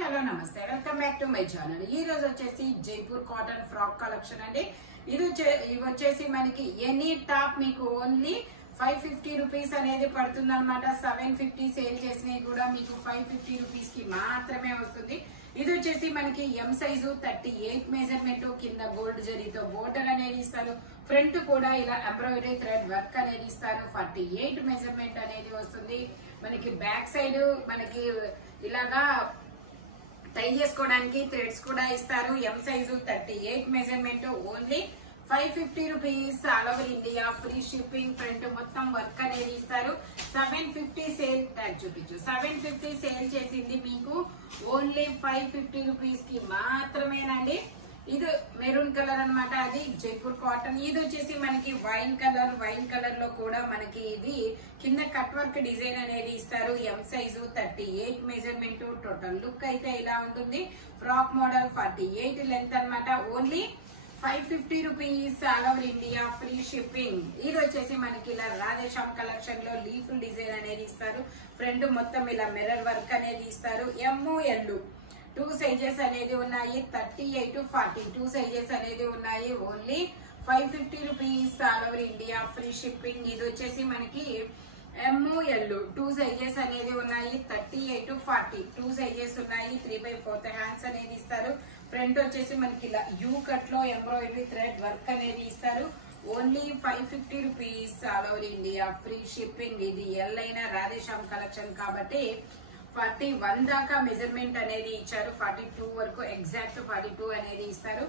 Hello నమస్తే welcome back to my channel. ఈ రోజు వచ్చేసి జైపూర్ కాటన్ ఫ్రాక్ కలెక్షన్ అండి. ఇది వచ్చేసి మనకి ఎనీ టాప్ మీకు ఓన్లీ 550 రూపీస్ అనేది పడుతుంది అనమాట. 750 సేల్ చేసినవి కూడా మీకు 550 రూపీస్ కి మాత్రమే వస్తుంది. ఇది వచ్చేసి మనకి ఎం సైజు 38 మెజర్మెంట్, కింద గోల్డ్ జరీతో బోర్డర్ అనేది ఇస్తారు. ఫ్రంట్ కూడా ఇలా ఎంబ్రాయిడరీ థ్రెడ్ వర్క్ అనేది ఇస్తారు. 48 మెజర్మెంట్ అనేది వస్తుంది. మనకి బ్యాక్ సైడ్ మనకి ఇలాగా టై చేసుకోవడానికి థ్రెడ్స్ కూడా ఇస్తారు. ఎం size 38 measurement, only 550 rupees. All over India free shipping. Front మొత్తం వర్క్ అనేది ఇస్తారు. 750 సేల్ ట్యాగ్ చూపించు. 750 సేల్ చేసింది మీకు ఓన్లీ 550 రూపీస్ కి మాత్రమేనండి. ఇది మెరూన్ కలర్ అన్నమాట. అది జైపూర్ కాటన్. ఇది వచ్చేసి మనకి వైన్ కలర్ లో కూడా మనకి ఇది కింద కట్ వర్క్ డిజైన్ అనేది ఇస్తారు. ఎం సైజు 38 మెజర్మెంట్. టోటల్ లుక్ అయితే ఇలా ఉంటుంది. ఫ్రాక్ మోడల్ 48 లెంత్ అన్నమాట. Only 550 rupees. All over India free shipping. ఇది వచ్చేసి మనకి ఇలా రాధేశ్యామ్ కలెక్షన్ లో లీఫ్ డిజైన్ అనేది ఇస్తారు. ఫ్రంట్ మొత్తం ఇలా మిర్రర్ వర్క్ అనేది ఇస్తారు. ఎల్ 2 సైజెస్ అనేది ఉన్నాయి. 38 to 40 2 సైజెస్ అనేది ఉన్నాయి. Only 550 rupees. All over India free shipping. ఇది వచ్చేసి మనకి ఎల్ 2 సైజెస్ అనేది ఉన్నాయి. 38 to 40 2 సైజెస్ ఉన్నాయి. 3/4 హ్యాండ్స్ అనేది ఇస్తారు. ఫ్రంట్ వచ్చేసి మనకి ఇలా యూ కట్ లో ఎంబ్రాయిడరీ థ్రెడ్ వర్క్ అనేది ఇస్తారు. Only 550 rupees. All over India free shipping. ఇది ఎల్ అయినా రాధేశ్యామ్ కలెక్షన్ కాబట్టి 41 దాకా మెజర్మెంట్ అనేది ఇచ్చారు. 42 వరకు ఎగ్జాక్ట్ 42 అనేది ఇస్తారు.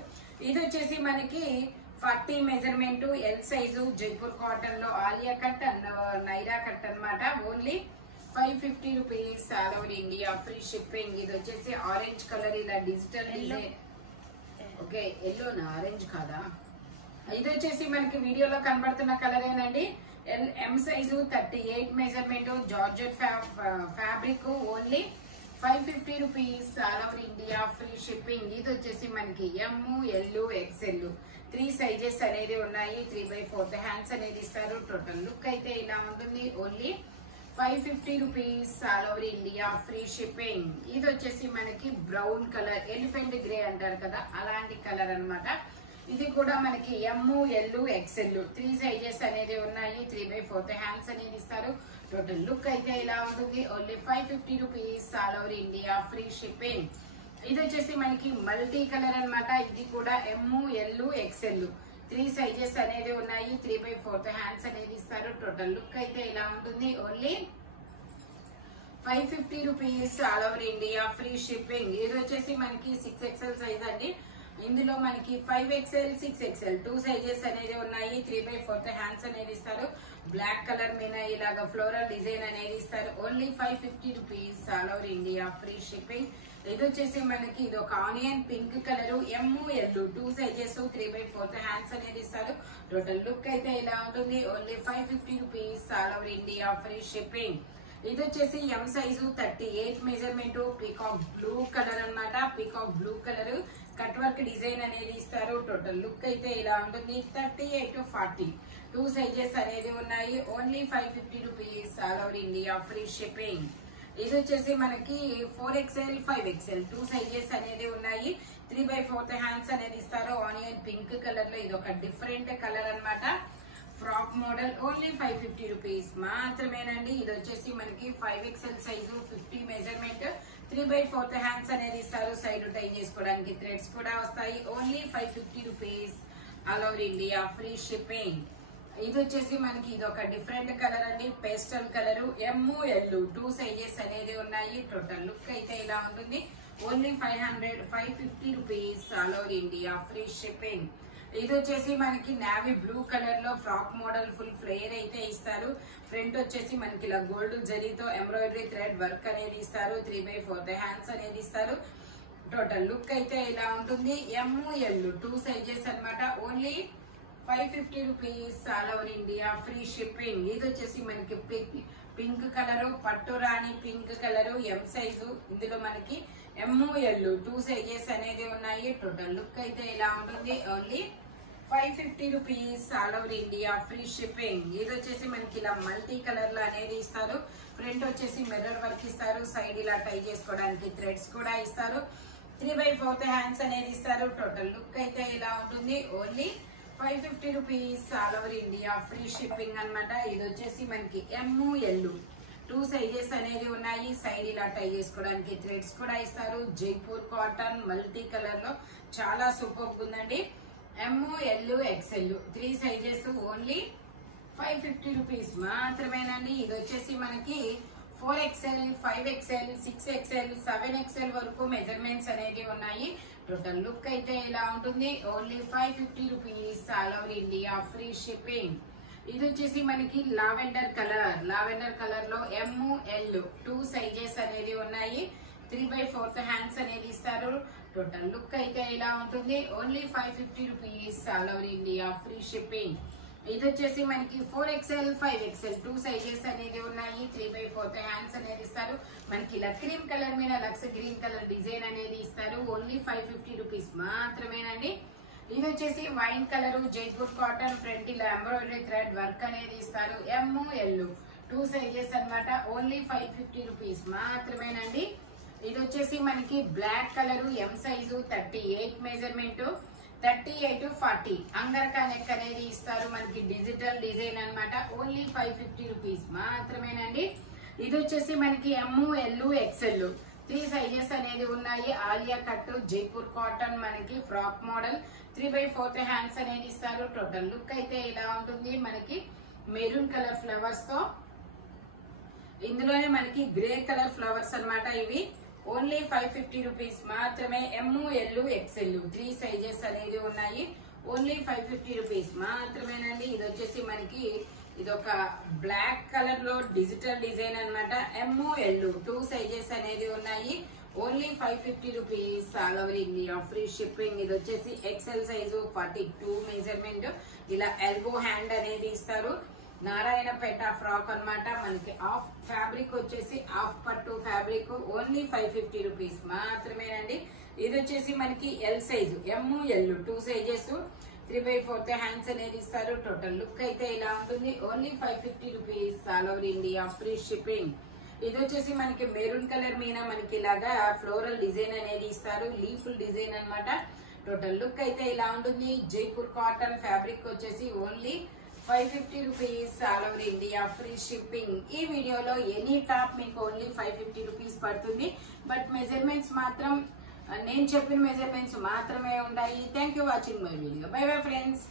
ఇది వచ్చేసి మనకి 40 measurement, L size, Jaipur cotton లో Alia cut and Naira cut అన్నమాట. Only 550 rupees. All over India free shipping. ఇది వచ్చేసి ఆరెంజ్ కలర్ ఇలా డిజిటల్ డిజైన్. ఓకే, ఎల్లోనా ఆరెంజ్ కాదా? ఇది వచ్చేసి మనకి వీడియోలో కనబడుతున్న కలర్ ఏనండి. M size 38 measurement, georgette fabric. Only 550 rupees. All over India free shipping. ఇది వచ్చేసి మనకి ఎం, ఎల్, ఎక్స్ఎల్ 3 సైజెస్ అనేది ఉన్నాయి. 3/4 హ్యాండ్స్ అనేది ఇస్తారు. టోటల్ లుక్ అయితే ఇలా ఉంటుంది. Only 550 rupees. All over India free shipping. ఇది వచ్చేసి మనకి బ్రౌన్ కలర్, ఎలిఫెంట్ గ్రే అంటారు కదా, అలాంటి కలర్ అన్నమాట. ఇది కూడా మనకి ఎం, ఎల్, ఎక్స్ఎల్ 3 సైజెస్ అనేది ఉన్నాయి. 3/4 హ్యాండ్స్ అనేది ఇస్తారు. టోటల్ లుక్ అయితే ఇలా ఉంటుంది. Only 550 rupees. All over India free shipping. ఇది వచ్చేసి మనకి మల్టీ కలర్ అన్నమాట. ఇది కూడా ఎం, ఎల్, ఎక్స్ఎల్ 3 సైజెస్ అనేది ఉన్నాయి. 3/4 హ్యాండ్స్ అనేది ఇస్తారు. టోటల్ లుక్ అయితే ఇలా ఉంటుంది. Only 550 rupees. All over India free shipping. ఇది వచ్చేసి మనకి 6XL సైజ్ అండి. ఇందులో మనకి 5XL, 6XL 2 సైజెస్ అనేది ఉన్నాయి. 3/4 హ్యాండ్స్ అనేది ఇస్తారు. బ్లాక్ కలర్ మీద ఇలాగా ఫ్లోరల్ డిజైన్ అనేది ఇస్తారు. Only 550 rupees. All over India free shipping. ఇది వచ్చేసి మనకి ఇది ఒక onion pink colour, M, L 2 sizes, 3/4 hands అనేది ఇస్తారు. టోటల్ లుక్ అయితే ఇలా ఉంటుంది. Only 550 rupees. All over India free shipping. ఇది వచ్చేసి M size 38 measurement, peacock blue colour అన్నమాట. Peacock blue colour cut work design అనేది ఇస్తారు. టోటల్ లుక్ అయితే ఇలా ఉంటుంది. 38 to 40 2 సైజెస్ అనేది ఉన్నాయి. Only 550 rupees. All over India free shipping. ఇది వచ్చేసి మనకి 4XL, 5XL 2 సైజెస్ అనేది ఉన్నాయి. 3/4 హ్యాండ్స్ అనేది ఇస్తారు. ఆనియన్ పింక్ కలర్ లో ఇది ఒక డిఫరెంట్ కలర్ అన్నమాట. Frock model. ఓన్లీ 550 రూపీస్ మాత్రమేనండి. ఇది వచ్చేసి మనకి 5XL సైజు, 50 మెజర్మెంట్, 3/4 హ్యాండ్స్ అనేది ఇస్తారు. సైడ్ టై చేసుకోవడానికి థ్రెడ్స్ కూడా వస్తాయి. Only 550 rupees. All over India free shipping. ఇది వచ్చేసి మనకి ఇది ఒక డిఫరెంట్ కలర్ అండి. Pastel colour, M, L 2 sizes అనేది ఉన్నాయి. టోటల్ లుక్ అయితే ఇలా ఉంటుంది. Only 550 rupees. All over India free shipping. ఇది వచ్చేసి మనకి నావీ బ్లూ కలర్ లో ఫ్రాక్ మోడల్ ఫుల్ ఫ్లేయర్ అయితే ఇస్తారు. ఫ్రంట్ వచ్చేసి మనకి ఇలా గోల్డ్ జరీతో ఎంబ్రాయిడరీ థ్రెడ్ వర్క్ అనేది ఇస్తారు. 3/4 హ్యాండ్స్ అనేది ఇస్తారు. టోటల్ లుక్ అయితే ఇలా ఉంటుంది. ఎం, ఎల్ 2 సైజెస్ అన్నమాట. Only 550 rupees. All over India free shipping. ఇది వచ్చేసి మనకి పింక్ కలర్, పట్టు రాణి పింక్ కలర్, ఎం సైజు. ఇందులో మనకి ఎం, ఎల్ 2 సైజెస్ అనేది ఉన్నాయి. టోటల్ లుక్ అయితే ఇలా ఉంటుంది. Only 550 rupees all over India free shipping. ఇది వచ్చేసి మనకి ఇలా మల్టీ కలర్ లో అనేది ఇస్తారు. ఫ్రంట్ వచ్చేసి మిర్రర్ వర్క్ ఇస్తారు. సైడ్ ఇలా టై చేసుకోవడానికి థ్రెడ్స్ కూడా ఇస్తారు. 3/4 హ్యాండ్స్ అనేది ఇస్తారు. టోటల్ లుక్ అయితే ఇలా ఉంటుంది. Only 550 rupees all over India free shipping అన్నమాట. ఇది వచ్చేసి మనకి ML 2 సైజెస్ అనేది ఉన్నాయి. సైడ్ ఇలా టై చేసుకోవడానికి థ్రెడ్స్ కూడా ఇస్తారు. జైపూర్ కాటన్ మల్టీ కలర్ లో చాలా సూపర్ ఉందండి. ML XL 3 sizes only 550 rupees మాత్రమేనండి. ఇది వచ్చేసి మనకి 4XL 5XL 6XL 7XL వరకు మెజర్మెంట్స్ అనేది ఉన్నాయి. టోటల్ లుక్ అయితే ఇలా ఉంటుంది. Only 550 rupees all over India free shipping. ఇది వచ్చేసి మనకి లావెండర్ కలర్ లో ML 2 సైజెస్ అనేది ఉన్నాయి. 3/4 హ్యాండ్స్ అనేది ఇస్తారు. టోటల్ లుక్ అయితే ఇలా ఉంటుంది. Only 550 rupees all over India free shipping. ఇది వచ్చేసి మనకి 4XL 5XL 2 సైజెస్ అనేది ఉన్నాయి. 3/4 హ్యాండ్స్ అనేది ఇస్తారు. మనకి ఇలా క్రీమ్ కలర్ మీద లక్స్ గ్రీన్ కలర్ డిజైన్ అనేది ఇస్తారు. ఓన్లీ 550 రూపీస్ మాత్రమేనండి. ఇది వచ్చేసి wine colour Jaipur cotton front ఇలా ఎంబ్రాయిడరీ థ్రెడ్ వర్క్ అనేది ఇస్తారు. ML 2 సైజెస్ అన్నమాట. ఓన్లీ 550 రూపీస్ మాత్రమేనండి. ఇది వచ్చేసి మనకి black colour M size 38 measurement 38-40 angrakha neck అనేది ఇస్తారు. మనకి డిజిటల్ డిజైన్ అన్నమాట. ఓన్లీ 550 రూపీస్ మాత్రమేనండి. ఇది వచ్చేసి మనకి ML XL 3 సైజెస్ అనేది ఉన్నాయి. ఆలియా కట్ జైపూర్ కాటన్ మనకి ఫ్రాక్ మోడల్ 3/4 హ్యాండ్స్ అనేది ఇస్తారు. టోటల్ లుక్ అయితే ఇలా ఉంటుంది. మనకి మెరూన్ కలర్ ఫ్లవర్స్ తో ఇందులోనే మనకి గ్రే కలర్ ఫ్లవర్స్ అన్నమాట. ఇవి ఓన్లీ 550 రూపీస్ మాత్రమే. ML XL 3 సైజెస్ అనేది ఉన్నాయి. ఓన్లీ 550 రూపీస్ మాత్రమేనండి. ఇది వచ్చేసి మనకి ఇదొక బ్లాక్ కలర్ లో డిజిటల్ డిజైన్ అన్నమాట. ML 2 సైజెస్ అనేది ఉన్నాయి. Only 550 rupees all over India free shipping. ఇది వచ్చేసి XL సైజు 42 మెజర్మెంట్ ఇలా ఎల్బో హ్యాండ్ అనేది ఇస్తారు. నారాయణపేట ఫ్రాక్ అన్నమాట. మనకి హాఫ్ ఫ్యాబ్రిక్ వచ్చేసి హాఫ్ పట్టు ఫ్యాబ్రిక్. ఓన్లీ 550 రూపీస్ మాత్రమేనండి. ఇది వచ్చేసి మనకి L size ML 2 sizes 3/4 hands అనేది ఇస్తారు. టోటల్ లుక్ అయితే ఇలా ఉంటుంది. Only 550 rupees all over India free shipping. ఇది వచ్చేసి మనకి మెరూన్ కలర్ మీద మనకి ఇలాగా ఫ్లోరల్ డిజైన్ అనేది ఇస్తారు. లీఫ్ డిజైన్ అన్నమాట. టోటల్ లుక్ అయితే ఇలా ఉంటుంది. జైపూర్ కాటన్ ఫ్యాబ్రిక్ వచ్చేసి only 550 rupees all over India free shipping. ఈ వీడియోలో ఎనీ టాప్ మీకు ఓన్లీ 550 రూపీస్ పడుతుంది. బట్ మెజర్మెంట్స్ మాత్రం నేను చెప్పిన మెజర్మెంట్స్ మాత్రమే ఉంటాయి. Thank you watching my video. By bye friends.